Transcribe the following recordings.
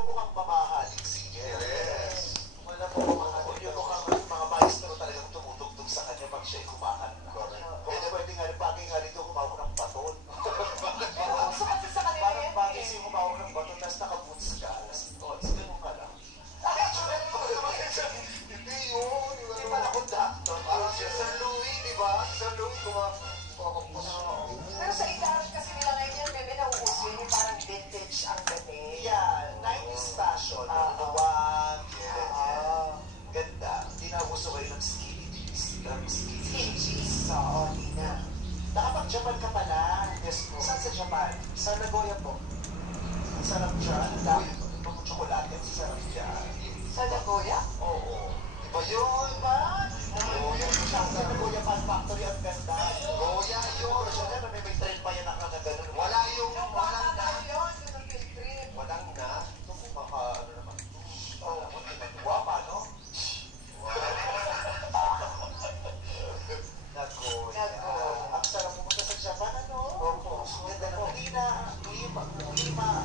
mo mukhang mamahaling singer. Yes. Wala mo mamahaling. Yung mukhang mga maestro talagang tumutugtog sa kanya pag siya'y kumakanta. Pwede nga rin, bagay nga rin doon kumawag ng baton. Parang bagay sa'yo kumawag ng baton, tapos nakaboots ka. Tapos ganun ka lang. Hindi yun. Hindi pala conductor. Parang siya Sir Louie, di ba? Sir Louie kumakapos. Pero sa itaas kasi nila ngayon yan, bebe, nauuso yun, yung parang vintage ang bebe. Yeah, 90s fashion. Luwag, ganyan. Ganda. Hindi na uso kayo ng skinny jeans. Skin jeans, oo, di na. Nakapag-Japan ka pala. Yes po. Saan sa Japan? Sa Nagoya po. Ang sarap dyan. Ang dami pag tsokolate. Ang sarap dyan. Sa Nagoya? Oo. Iba yun ba? Nagoya. Sa Nagoya Fan Factory ang ganda. Nagoya yun. Siya na may train pa yan ang ganun. Wala yung walang na. Yun, yun ang field trip. Walang na. Ito kung maka ano naman. Oo. Wapa, no? Nagoya. Ang sarap pumunta sa Japan, ano? Opo. Ganda ng klima.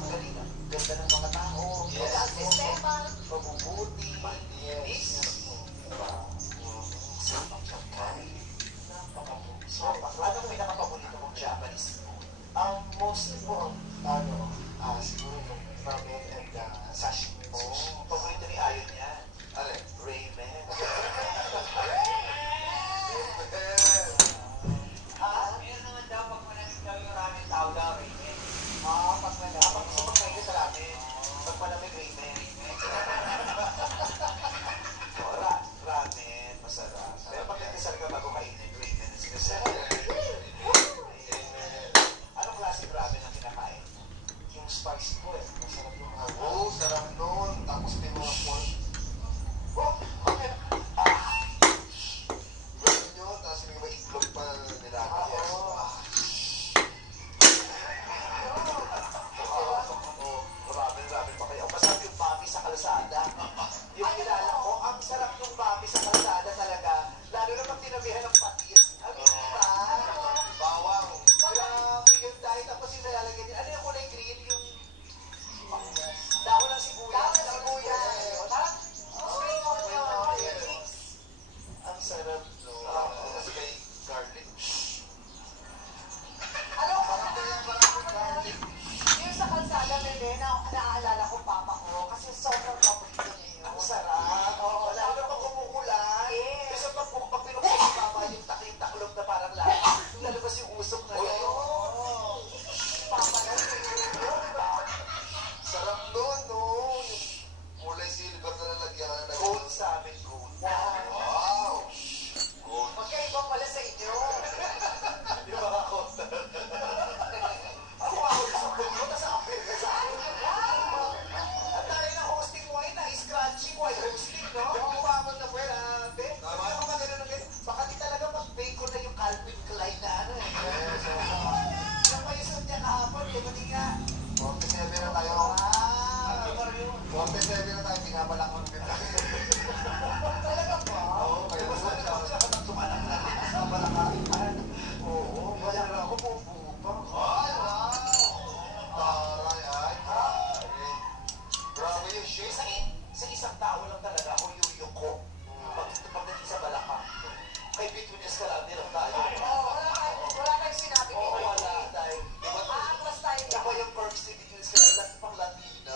Galing. Ganda ng mga tao. Ganda ang sistema. Pabubuti. Yes. Diba? Sarap Japan. Anong pinakapaborito mong Japanese food? Ang most po, siguro yung ramen and sashimi. Paborito ni Ayon yan. Alin? Ramen. Meron naman daw, pag malamig daw yung ramen, tao daw, ramen. Pag gusto mong kayo sa ramen. Pag malamig, ramen. Ramen, masarap. Pero pag nagkasal ka bago kainin, ramen ang sinasabi. Anong klaseng ramen ang kinakain? Yung spice po masarap yung sarap nun. Tapos may mga pork. Gawin nyo, tapos may mga itlog pa nilagay. Ramen pa kayo. Masarap yung bami sa kalsada. Yung kilala ko, ang sarap yung bami sa kalsada talaga. Lalo na pag tinabihan ng patis. Ang iba. Bawang. Grabe yun dahil tapos yung nalalagyan niya. Ano yung kulay green? Yung dahon ng sibuyas. Dahon ng sibuyas. Parang, spring onion. Ang sarap. Kasi may garlic. Alam ko, yung sa kalsada, bebe, naaalala ko papa ko, kasi sobrang paborito niya yun. Ang sarap. Lalo na pag kumukulan. Yes. Kasi pag pinuksan ni mama yung taklog na parang lahat. Lalabas yung usok na yun. Papa na yun. Sarap nun, no? Yung kulay silver na lalagyan na Gold sa amin, gold. Wow! Good. Magkaiba pala sa inyo. Yung mga kota. Ako gusto ko yun. Tapos ako sa akin. Ang dami na hosting wine na scratching wine hosting, no? Yung kumamot na pwera, be. Tama ka ba ganun na ganun? Baka di talaga mag-bake ko na yung Calvin Klein na ano eh. Yung paisot niya kahapon, yung mali nga. 47 na tayo. Iba yun. 47 na tayo, binabalak ko ng Talaga ba? Oo, kaya Mas masarap. talaga siya katagtumanan natin sa balakaian. Oo, wala na ako pupupa. Ay, wow! Taray, ay. Grabe yung shit. Sa isang tao lang talaga ako yuyuko. Pagdating sa balakang. Kay Bitunes ka lang nilang tayo. Wala kayong sinabi Oo, dito. wala. Dahil, iba Aatras tayo iba dapat. yung perks ni Bitunes ka lang. Pang Latina.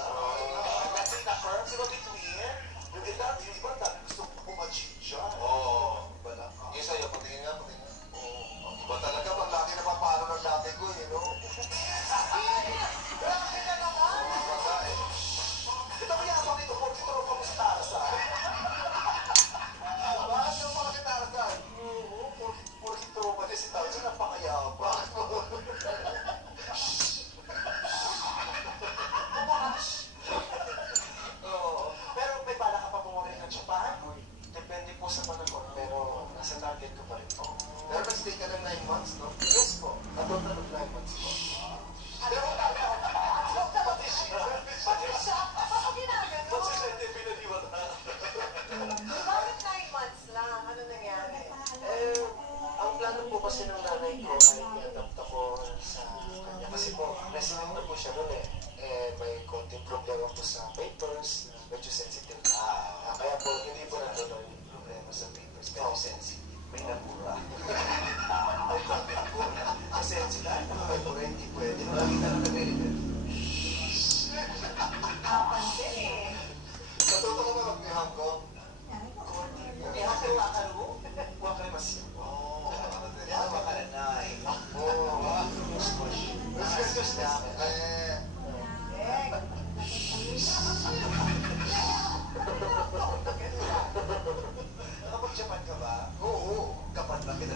Latina perks. Iba Bituin. Yung iba, dami gusto pumachit siya. Oo. Balakang. Yung sa'yo, patingin nga. Oo. Iba talaga, pag laki na papalo ng dati ko, no? Grabe ka naman. Basta, Ito kaya ako dito, kung ito rin ako sa Tarzan. Bakit yung mga kitarsan? Oo, puro tropa niya si Tarzan, napakayabang. Oo. Pero may bala ka pa bumalik ng Japan? Depende po sa panahon, pero nasa target ko pa rin po. Pero nag-stay ka ng 9 months, no? Yes po. Total of 9 months. sa papers na medyo sensitive. Ah, Kaya po, hindi po natuloy yung problema sa papers. Pero sensitive. May nabura. May nabura. Kasi sila, nabura, hindi pwede. Nakita na nag-edit. Napansin eh. Natuto ko ba mag-mihang ko? May hakuha ka ro? Huwag kayo masip. Oo. Ano ba ka na nai? Oo. Mas na. Nakapag-Japan ka ba? Oo. Kapan ba kita